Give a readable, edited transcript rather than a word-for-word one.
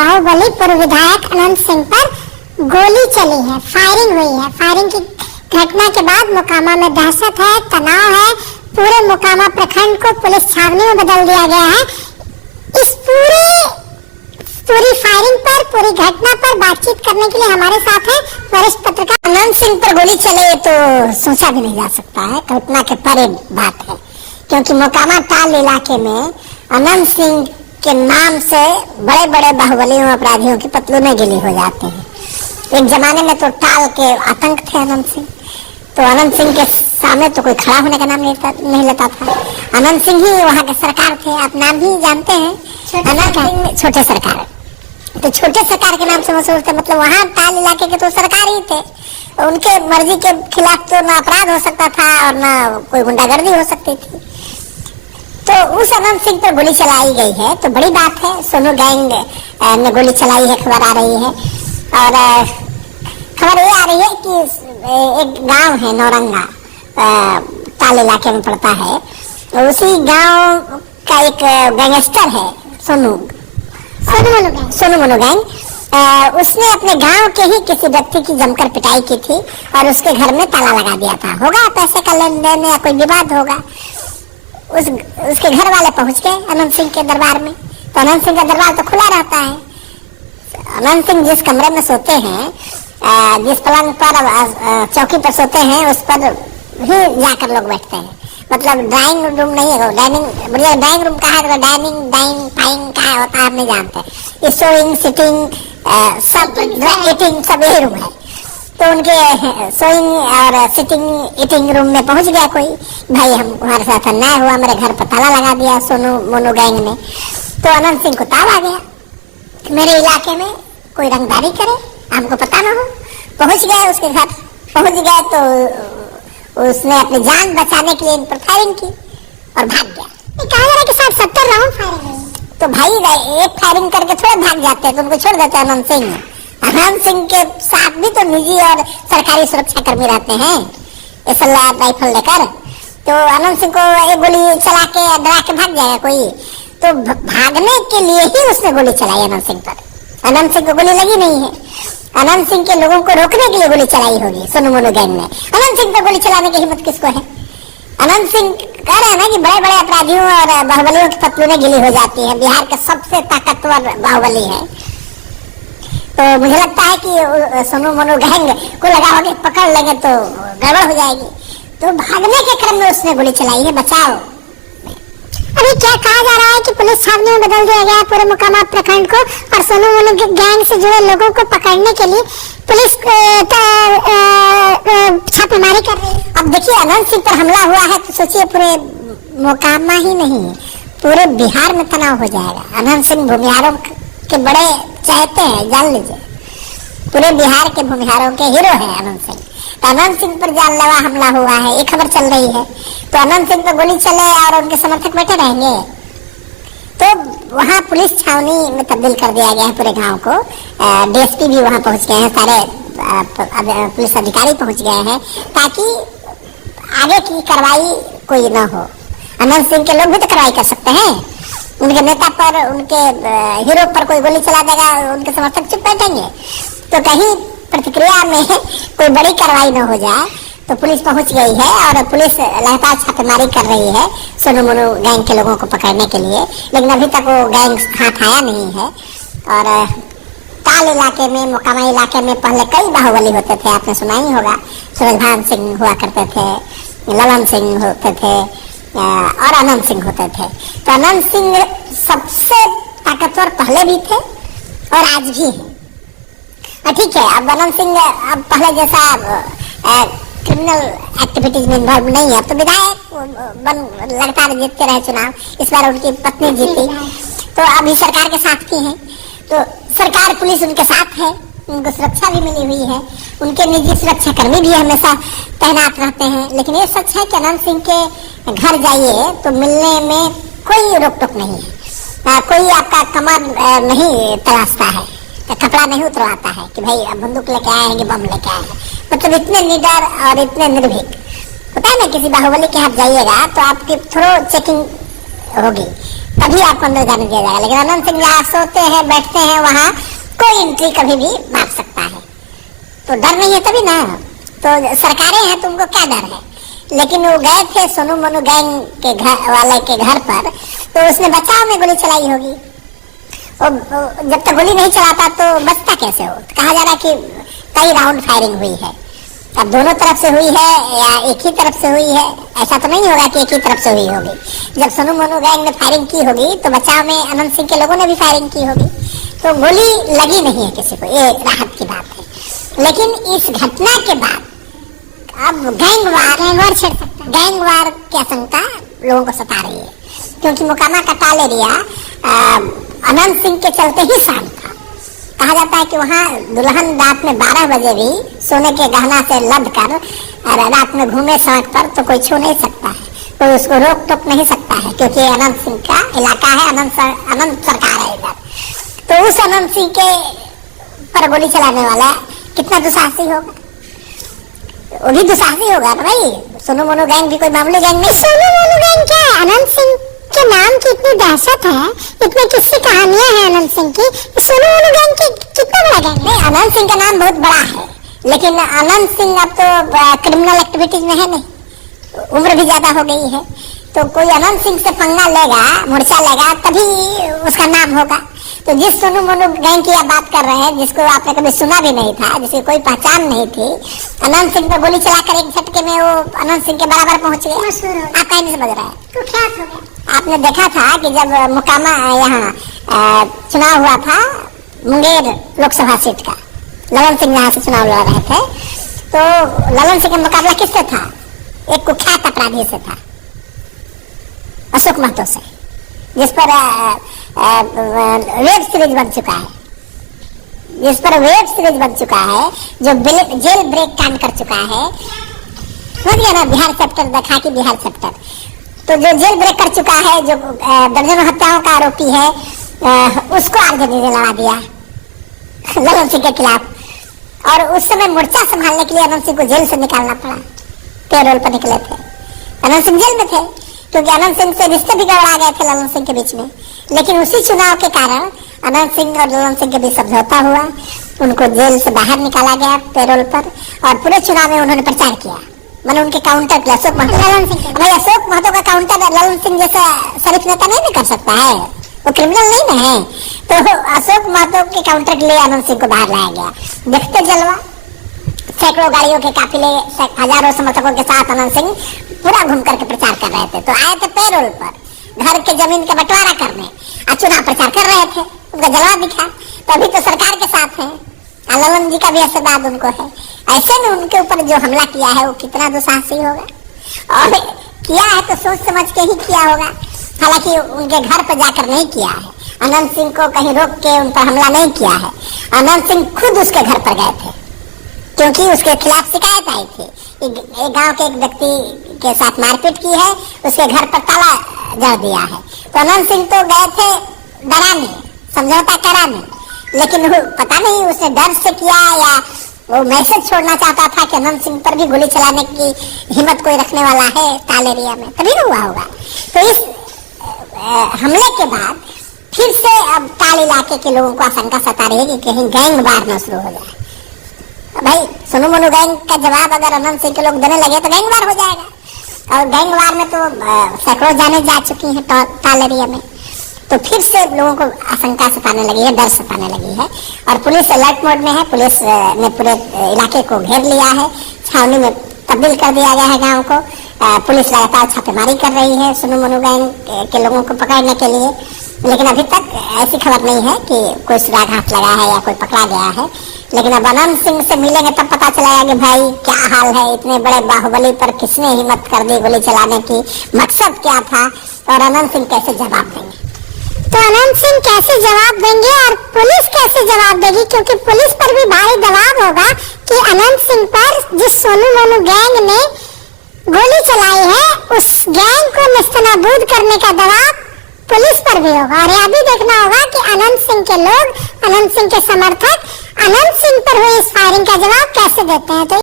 बाहुबली पूर्व विधायक अनंत सिंह पर गोली चली है, फायरिंग हुई है। फायरिंग की घटना के बाद मोकामा में दहशत है, तनाव है। पूरे मोकामा प्रखंड को पुलिस छावनी में बदल दिया गया है। इस पूरी फायरिंग पर, पूरी घटना पर बातचीत करने के लिए हमारे साथ है वरिष्ठ पत्रकार अनंत सिंह पर गोली चले तो सोचा भी नहीं जा सकता है, कल्पना के परे बात है, क्योंकि मोकामा टाल इलाके में अनंत सिंह के नाम से बड़े बड़े बाहुबलियों अपराधियों की पतलूनें गिली हो जाते हैं। एक जमाने में तो टाल के आतंक थे अनंत सिंह, तो अनंत सिंह के सामने तो कोई खड़ा होने का नाम नहीं लेता था। अनंत सिंह ही वहाँ के सरकार थे, आप नाम भी जानते हैं, अनंत सिंह छोटे सरकार। तो छोटे सरकार के नाम से मशहूर थे, मतलब वहाँ टाल इलाके के तो सरकार ही थे। उनके मर्जी के खिलाफ तो ना अपराध हो सकता था और ना कोई गुंडागर्दी हो सकती थी। तो उस अनंत सिंह पर गोली चलाई गई है तो बड़ी बात है। सोनू गैंग ने गोली चलाई है, खबर आ रही है। और खबर ये आ रही है कि एक गांव है नौरंगा, ताल इलाके में पड़ता है, उसी गांव का एक गैंगस्टर है सोनू मोनू गैंग। उसने अपने गांव के ही किसी व्यक्ति की जमकर पिटाई की थी और उसके घर में ताला लगा दिया था। होगा पैसे का लेन देन या कोई विवाद होगा। उसके घर वाले पहुंच गए अनंत सिंह के दरबार में, तो अनंत सिंह का दरबार तो खुला रहता है। अनंत सिंह जिस कमरे में सोते हैं, जिस पलंग पर चौकी पर सोते हैं, उस पर ही जाकर लोग बैठते हैं। मतलब ड्राइंग रूम नहीं है, ड्राइंग रूम कहा है, डाइनिंग कहा होता है, आप नहीं जानते। सोइंग, सिटिंग, सब ईटिंग सब यही रूम है। तो उनके सोइंग और सिटिंग ईटिंग रूम में पहुंच गया कोई, भाई हम हमारे साथ अन्याय हुआ, मेरे घर पर ताला लगा दिया सोनू मोनू गैंग ने। तो अनंत सिंह को ताव आ गया, मेरे इलाके में कोई रंगदारी करे, हमको पता ना हो। पहुंच गए उसके घर, पहुंच गए तो उसने अपनी जान बचाने के लिए इन पर फायरिंग की और भाग गया। कहा जा रहा है कि 70 राउंड फायरिंग हुई। तो भाई एक फायरिंग करके थोड़े भाग जाते हैं, तो उनको छोड़ देते हैं अनंत सिंह। अनंत सिंह के साथ भी तो निजी और सरकारी सुरक्षा कर्मी रहते हैं एसएलआर राइफल लेकर। तो अनंत सिंह को एक गोली चला के डरा के भाग जाएगा कोई? तो भागने के लिए ही उसने गोली चलाई अनंत सिंह पर। अनंत सिंह को गोली लगी नहीं है, अनंत सिंह के लोगों को रोकने के लिए गोली चलाई होगी सोनू मोनू गैंग ने। अनंत सिंह पर गोली चलाने की हिम्मत किसको है? अनंत सिंह कह रहे हैं ना कि बड़े बड़े अपराधियों और बाहुबलियों की पतलूनें गिली हो जाती है। बिहार का सबसे ताकतवर बाहुबली है। तो मुझे लगता है कि सोनू मोनू गैंग को लगा होगा पकड़ लेंगे तो गड़बड़ हो जाएगी, तो भागने के क्रम में उसने गोली चलाई है, बचाओ। अभी क्या कहा जा रहा है कि पुलिस छावनी में बदल दिया गया है पूरे मोकामा प्रखंड को, और सोनू मोनू गैंग से जुड़े लोगों को पकड़ने के लिए पुलिस छापेमारी कर रही है। अब देखिए अनंत सिंह पर हमला हुआ है तो सोचिए पूरे मोकामा ही नहीं पूरे बिहार में तनाव हो जाएगा। अनंत सिंह भूमिहारों के बड़े चाहते हैं, जान लीजिए, पूरे बिहार के भूमिहारों के हीरो है अनंत सिंह। तो अनंत सिंह पर जानलेवा हमला हुआ है, ये खबर चल रही है। तो अनंत सिंह पर गोली चले और उनके समर्थक बैठे रहेंगे, तो वहाँ पुलिस छावनी में तब्दील कर दिया गया है पूरे गांव को। डीएसपी भी वहाँ पहुँच गए हैं, सारे पुलिस अधिकारी पहुँच गए हैं, ताकि आगे की कार्रवाई कोई न हो। अनंत सिंह के लोग भी तो कार्रवाई कर सकते हैं, उनके नेता पर, उनके हीरो पर कोई गोली चला देगा, उनके समर्थक चुप बैठेंगे। तो कहीं प्रतिक्रिया में कोई बड़ी कार्रवाई न हो जाए, तो पुलिस पहुंच गई है और पुलिस लगातार छापेमारी कर रही है सोनू मोनू गैंग के लोगों को पकड़ने के लिए। लेकिन अभी तक वो गैंग हाथ आया नहीं है। और ताल इलाके में, मोकामा इलाके में पहले कई बाहुबली होते थे, आपने सुना ही होगा। सूरजभान सिंह हुआ करते थे, ललन सिंह होते थे और अनंत सिंह होते थे। तो अनंत सिंह सबसे ताकतवर पहले भी थे और आज भी है। ठीक है, अब अनंत सिंह अब पहले जैसा क्रिमिनल एक्टिविटीज में इन्वॉल्व नहीं है। अब तो विधायक लगातार जीतते रहे चुनाव, इस बार उनकी पत्नी जीती, तो अभी सरकार के साथ भी है। तो सरकार पुलिस उनके साथ है, उनको सुरक्षा भी मिली हुई है, उनके निजी सुरक्षा कर्मी भी हमेशा तैनात रहते हैं। लेकिन ये सच है कि अनंत सिंह के घर जाइए तो मिलने में कोई रोक टोक नहीं है, कोई आपका कमर नहीं तराशता है, कपड़ा नहीं उतरवाता है कि भाई अब बंदूक लेके आए हैं कि बम लेके आए हैं। मतलब इतने निडर और इतने निर्भीक। पता है ना, किसी बाहुबली के हाथ जाइएगा तो आपकी थोड़ा चेकिंग होगी, तभी आपको अंदर जाने दिया जाएगा। लेकिन अनंत सिंह जहाँ सोते हैं बैठते हैं वहाँ कोई एंट्री कभी भी मार सकता है। तो डर नहीं है तभी ना, तो सरकारें हैं, तुमको क्या डर है। लेकिन वो गए थे सोनू मोनू गैंग के घर वाले के घर पर, तो उसने बचाव में गोली चलाई होगी। और जब तक गोली नहीं चलाता तो बचता कैसे हो। तो कहा जा रहा है कि कई राउंड फायरिंग हुई है। अब दोनों तरफ से हुई है या एक ही तरफ से हुई है, ऐसा तो नहीं होगा कि एक ही तरफ से हुई होगी। जब सोनू मोनू गैंग ने फायरिंग की होगी तो बचाव में अनंत सिंह के लोगों ने भी फायरिंग की होगी। तो गोली लगी नहीं है किसी को, ये राहत की बात है। लेकिन इस घटना के बाद अब गैंगवार छिड़ सकता है। गैंगवार की आशंका लोगों को सता रही है, क्योंकि मोकामा का टाल एरिया अनंत सिंह के चलते ही शांत था। कहा जाता है कि वहाँ दुल्हन रात में 12 बजे भी सोने के गहना से लद कर रात में घूमे सड़क पर तो कोई छू नहीं सकता है, कोई उसको रोक टोक नहीं सकता है, क्योंकि अनंत सिंह का इलाका है, अनंत सरकार है इधर। तो उस अनंत सिंह के पर गोली चलाने वाला कितना दुसाहसी होगा। वो भी दुसाहसी होगा ना भाई। सोनू मोनू गैंग भी कोई मामूली गैंग नहीं। सोनू मोनू गैंग क्या है? अनंत सिंह के नाम की इतनी दहशत है, इतनी किस्से कहानियां हैं अनंत सिंह की। सोनू मोनू गैंग की कितना बड़ा गैंग है। अनंत सिंह का नाम बहुत बड़ा है, लेकिन अनंत सिंह अब तो क्रिमिनल एक्टिविटीज में है नहीं, उम्र भी ज्यादा हो गई है। तो कोई अनंत सिंह से पंगा लेगा, मोर्चा लेगा, तभी उसका नाम होगा। तो जिस सोनू मोनू गैंग की आप बात कर रहे हैं, जिसको आपने कभी सुना भी नहीं था, जिसकी कोई पहचान नहीं थी, अनंत सिंह पर गोली चलाकर एक झटके में वो अनंत सिंह के बराबर पहुंच गए। आप कहीं नहीं समझ रहे हैं, तो क्या हो गया। आपने देखा था कि जब मोकामा यहाँ चुनाव हुआ था मुंगेर लोकसभा सीट का, ललन सिंह यहाँ से चुनाव लड़ रहे थे, तो ललन सिंह का मुकाबला किससे था? एक कुख्यात अपराधी से था, अशोक महतो से, जिस पर वेब सीरीज बन चुका है, जो जेल ब्रेक कांड कर चुका है। समझ गया ना, बिहार चैप्टर देखा कि बिहार चैप्टर, तो जो जेल ब्रेक कर चुका है, जो दर्जनों हत्याओं का आरोपी है, उसको आरजेडी ने लड़ा दिया ललन सिंह के खिलाफ। और उस समय मोर्चा संभालने के लिए अनंत सिंह को जेल से निकालना पड़ा, पेरोल पर निकले थे। अनंत सिंह जेल में थे क्योंकि अनंत सिंह से रिश्ते भी गड़बड़ा गए थे ललन सिंह के बीच में। लेकिन उसी चुनाव के कारण अनंत सिंह और ललन सिंह के बीच समझौता हुआ, उनको जेल से बाहर निकाला गया पेरोल पर, और पूरे चुनाव में उन्होंने प्रचार किया। मैंने उनके काउंटर अशोक महतो, ललन सिंह, भाई अशोक महतो का काउंटर ललन सिंह जैसा शरीफ नेता नहीं कर सकता है, वो क्रिमिनल नहीं ना है। तो अशोक महतो के काउंटर के लिए अनंत सिंह को बाहर लाया गया। देखते जलवा, सैकड़ों गाड़ियों के काफिले, हजारों समर्थकों के साथ अनंत सिंह पूरा घूम करके प्रचार कर रहे थे। तो आए थे पेरोल पर घर के जमीन का बंटवारा करने, और चुनाव प्रचार कर रहे थे, उनका जलवा दिखा। तो अभी तो सरकार के साथ है, ललन जी का भी आशीर्वाद उनको है। ऐसे में उनके ऊपर जो हमला किया है वो कितना दुसाहसी होगा, और किया है तो सोच समझ के ही किया होगा। हालांकि उनके घर पर जाकर नहीं किया है, अनंत सिंह को कहीं रोक के उन पर हमला नहीं किया है। अनंत सिंह खुद उसके घर पर गए थे, क्योंकि उसके खिलाफ शिकायत आई थी। एक गांव के एक व्यक्ति के साथ मारपीट की है, उसके घर पर ताला जड़ दिया है। तो अनंत सिंह तो गए थे डराने, समझौता कराने, लेकिन पता नहीं उसने डर से किया या वो मैसेज छोड़ना चाहता था कि अनंत सिंह पर भी गोली चलाने की हिम्मत कोई रखने वाला है टाल एरिया में, तभी ना हुआ होगा। तो इस हमले के बाद फिर से अब टाल इलाके के लोगों को आशंका सता रही है कि कहीं गैंग वार न शुरू हो जाए। भाई सोनू मोनू गैंग का जवाब अगर अनंत सिंह के लोग देने लगे तो गैंग वार हो जाएगा, और गैंग वार में तो सैकड़ों जाने जा चुकी हैं टाल एरिया में। तो फिर से लोगों को आशंका सताने लगी है, डर सताने लगी है, और पुलिस अलर्ट मोड में है। पुलिस ने पूरे इलाके को घेर लिया है, छावनी में तब्दील कर दिया गया है गांव को। पुलिस लगातार छापेमारी कर रही है सोनू मोनू गैंग के लोगों को पकड़ने के लिए, लेकिन अभी तक ऐसी खबर नहीं है कि कोई सुराग हाथ लगा है या कोई पकड़ा गया है। लेकिन अब अनंत सिंह से मिलेंगे तब पता चलेगा कि भाई क्या हाल है, इतने बड़े बाहुबली पर किसने हिम्मत कर दी गोली चलाने की, मकसद क्या था, और अनंत सिंह कैसे जवाब देंगे। तो अनंत सिंह कैसे जवाब देंगे और पुलिस कैसे जवाब देगी, क्योंकि पुलिस पर भी भारी दबाव होगा कि अनंत सिंह पर जिस सोनू मोनू गैंग ने गोली चलाई है उस गैंग को नेस्तनाबूद करने का दबाव पुलिस पर भी होगा। और यह भी देखना होगा कि अनंत सिंह के लोग, अनंत सिंह के समर्थक अनंत सिंह पर हुई इस फायरिंग का जवाब कैसे देते हैं। तो